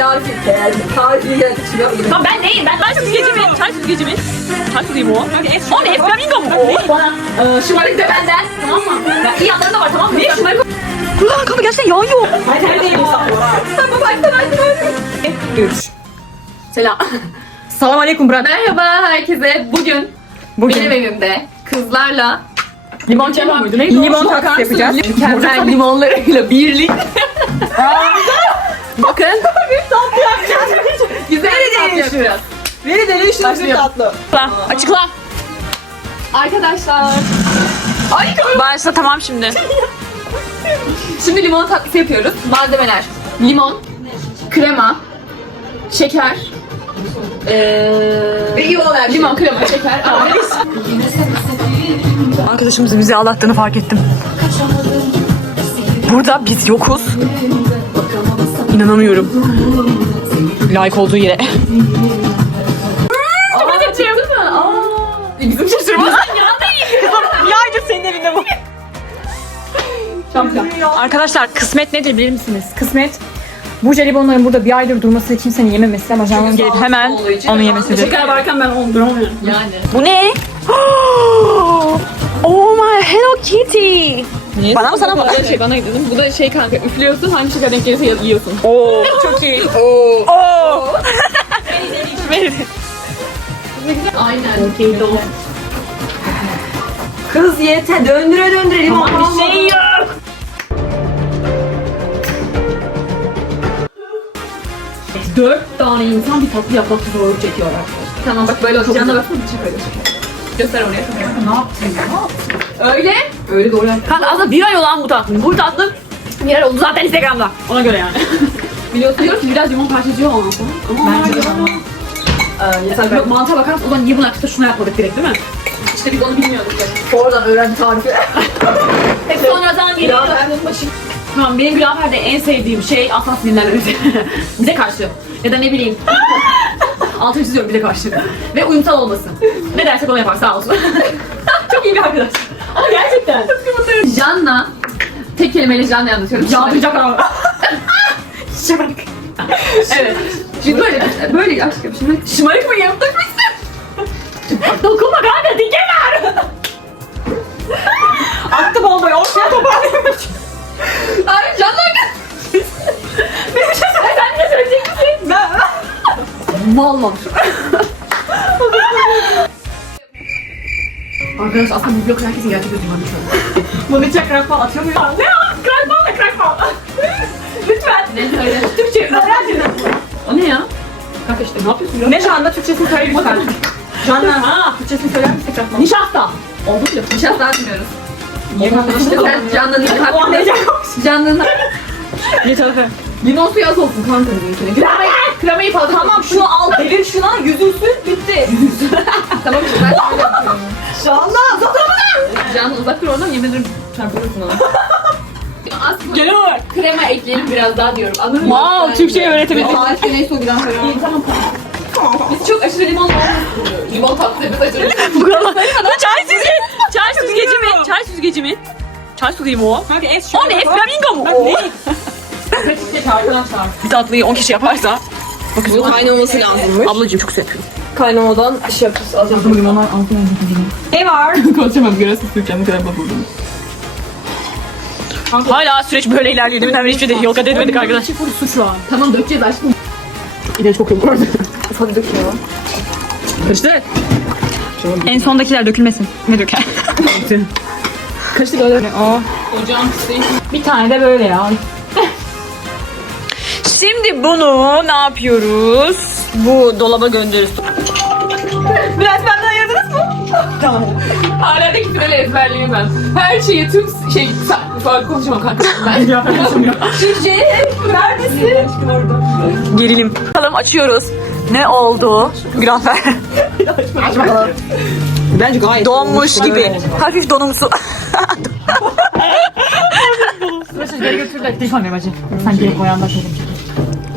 Tarifi geldi. Tarifi geldi. Çıkıyor. Lan ben neyim? Ben çay süzgeci mi? Çay süzgeci mi? Çay süzgeci mi o? O ne? Flamingo mu? O. Bana e, şımarık de benden. Tamam mı? Ya, iyi yanları da var tamam mı? Niye şımarık? Ulan kanka gerçekten yağıyor. Hayır hayır değil. Tamam baştan baştan. Görüş. Selam. Salam aleyküm brat. Merhaba herkese. Bugün, Bugün benim evimde kızlarla limon çabuk muydu? Neydi limon tatlısı yapacağız. Mükemmel limonlarıyla birlik. Bakın. bir tatlı yapacağız. Güzel bir tatlı yapacağız. Beni delicious bir tatlı. Açıkla. Açıkla. Arkadaşlar. Ay Başla tamam şimdi. Şimdi limon tatlısı yapıyoruz. Malzemeler. Limon, krema, şeker, eee limon, krema, şeker. Arkadaşımızın bizi aldattığını fark ettim. Burada biz yokuz. İnanamıyorum. Like olduğu yere. Aa. Bizim şaşırmaz. Bir aydır senin evinde bu. Arkadaşlar kısmet nedir bilir misiniz? Kısmet bu jelibonların burada bir aydır durması ve kimsenin yememesi ama Can'ın gelip hemen onu yemesidir. şeker varken ben onu duramıyorum. Yani. Bu ne? oh my Hello Kitty. Bana mı sana mı? Şey bana dedim. Bu da şey kanka üflüyorsun hangi şeker denk gelirse yiyorsun. Oo çok iyi. Oo. Oo. Aynen. Kız yete döndüre döndüre limon Bir şey yok. Dört tane insan bir tatlı yapmak zorluk çekiyor arkadaşlar. Tamam bak böyle olacak. Canına baksana öyle Göster oraya. Ne yaptın? Ne yaptın? Öyle. Öyle doğru. Kanka aslında bir ay olan bu tatlı. Bu tatlı bir ay oldu zaten Instagram'da. Ona göre yani. Biliyorsun diyorum ki biraz limon parçacığı olmaz mı? Ama Bence de. Ee. Yok mantığa bakarsan o zaman niye bunu arkasında şuna yapmadık direkt değil mi? İşte biz onu bilmiyorduk. Oradan öğrendi tarifi. Hep sonradan geliyor. Gülafen'in başı. Tamam benim Gülafер'de en sevdiğim şey asla sinirlenmemiz. bize karşı. Ya da ne bileyim. Altını çiziyorum bize karşı. Ve uyumsal olmasın. Ne dersek onu yapar sağ olsun. Çok iyi bir arkadaş. Ama gerçekten. Can'la tek kelimeyle Can'la anlatıyorum. Yağdıracak ama. Şımarık. Evet. Şimdi böyle, böyle aşkım şimdi. Şımarık mı yaptık biz? Dokunma kanka dike Vallahi. Arkadaş aslında bu blok herkesin gerçek gözü varmış öyle. Bunu hiç krakman atıyor muyum? Ne ya? Krakman da krakman. Lütfen. Ne öyle? Türkçe öğrenciden. O ne ya? Kanka işte ne yapıyorsun ya? Ne Can'da Türkçesini söyle lütfen. Can'la. Ha, Türkçesini söyler misin krakman? Nişasta. Oldu bile. Nişasta kanka? İşte sen değil. O anlayacak Can'la Ne tarafı? limon suyu az olsun kanka bizimkine. Kremayı, kremayı fazla. Tamam şunu al devir şuna yüzülsün bitti. Tamam işte ben şöyle yapıyorum. İnşallah zaten Can uzak dur oradan yemin ederim çarpılırsın ona. Aslında Geliyor. krema ekleyelim biraz daha diyorum. Anladın mı? Wow, Türkçeyi öğretebildik. Tarifi neyse o giden koyalım. Tamam. Biz çok aşırı limon olmasın. Limon tatlı biz aşırı. Bu kadar. Bu çay süzgeci. Çay süzgeci mi? Çay süzgeci mi? Çay süzgeci mi o? Kanka es O ne? Flamingo mu? O. arkadaşlar. Bir tatlıyı 10 kişi yaparsa. Bakın Bu kaynaması lazımmış. Ablacığım çok seviyorum. Kaynamadan şey yapıyoruz. Alacağım. limonlar altına Ne var? Konuşamam görüyorsunuz Türkçem bu kadar bakıldım. Hala süreç böyle ilerliyor. Deminden beri hiçbir şey yol kat etmedik arkadaş. Su şu an. Tamam dökeceğiz aşkım. İlaç kokuyor bu arada. Hadi döküyor. Karıştı. En sondakiler dökülmesin. Ne döker? Kaçtık öyle. o. Ocağın pisliği. Bir tane de böyle ya. Şimdi bunu ne yapıyoruz? Bu dolaba gönderiyoruz. Biraz benden ayırdınız mı? tamam. Hala da kitleleri ezberleyemem. Her şeyi tüm şey... Falan konuşamam kanka. Ben Türkçe neredesin? Gerilim. Bakalım açıyoruz. Ne oldu? Grafer. Aç bakalım. Bence gayet Donmuş gibi. Hafif donumsu. Mesaj geri götür de telefon ver bacı. Sen direkt o yanda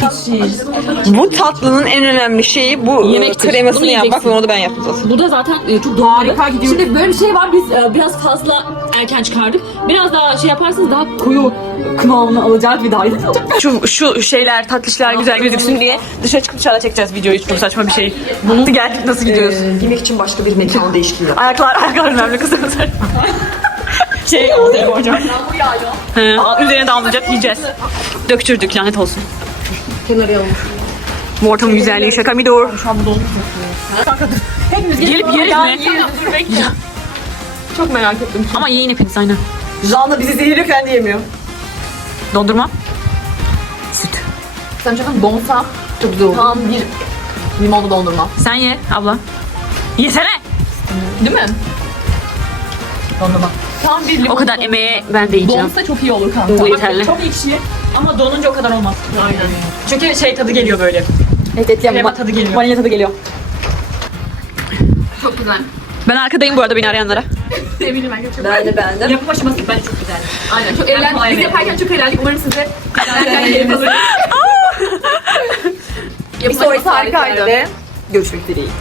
çekim Bu tatlının en önemli şeyi bu Yemektir. e, kremasını Bunu yapmak yiyeceksin. ve onu ben yaptım zaten. Bu da zaten e, çok doğal. Harika gidiyor. Şimdi böyle bir şey var biz e, biraz fazla erken çıkardık. Biraz daha şey yaparsanız daha koyu kıvamını alacak bir olacak. Şu, şu şeyler tatlışlar güzel gözüksün diye dışarı çıkıp dışarıda çekeceğiz videoyu. Çok saçma bir şey. Bunu geldik nasıl gidiyoruz? Yemek için başka bir mekan değişikliği. Ayaklar, ayaklar önemli kızım. şey oldu hocam. He, üzerine damlayacak yiyeceğiz. Döktürdük lanet olsun. Kenarıya almış. Bu ortamın güzelliği şaka mı doğru? Gelip yeriz mi? Çok merak ettim. Ama yiyin hepiniz aynen. Canla bizi zehirliyor kendi yemiyor. Dondurma. Süt. Sen çok donsa çok güzel olur. Tam bir limonlu dondurma. Sen ye abla. Yesene. Değil mi? Dondurma. Tam bir limon O kadar emeğe ben de yiyeceğim. Donsa çok iyi olur kanka. Bu yeterli. Çok ekşi ama donunca o kadar olmaz. Aynen. Çünkü şey tadı geliyor böyle. Evet etli Krema tadı geliyor. Vanilya tadı geliyor. Çok güzel. Ben arkadayım bu arada beni arayanlara. Eminim ben çok Ben de beğendim. Yapım aşaması bence çok güzel. Aynen çok eğlendik. Biz yaparken çok eğlendik. Umarım siz de eğlenirken keyif alır. Bir sonraki harikaydı. Görüşmek dileğiyle.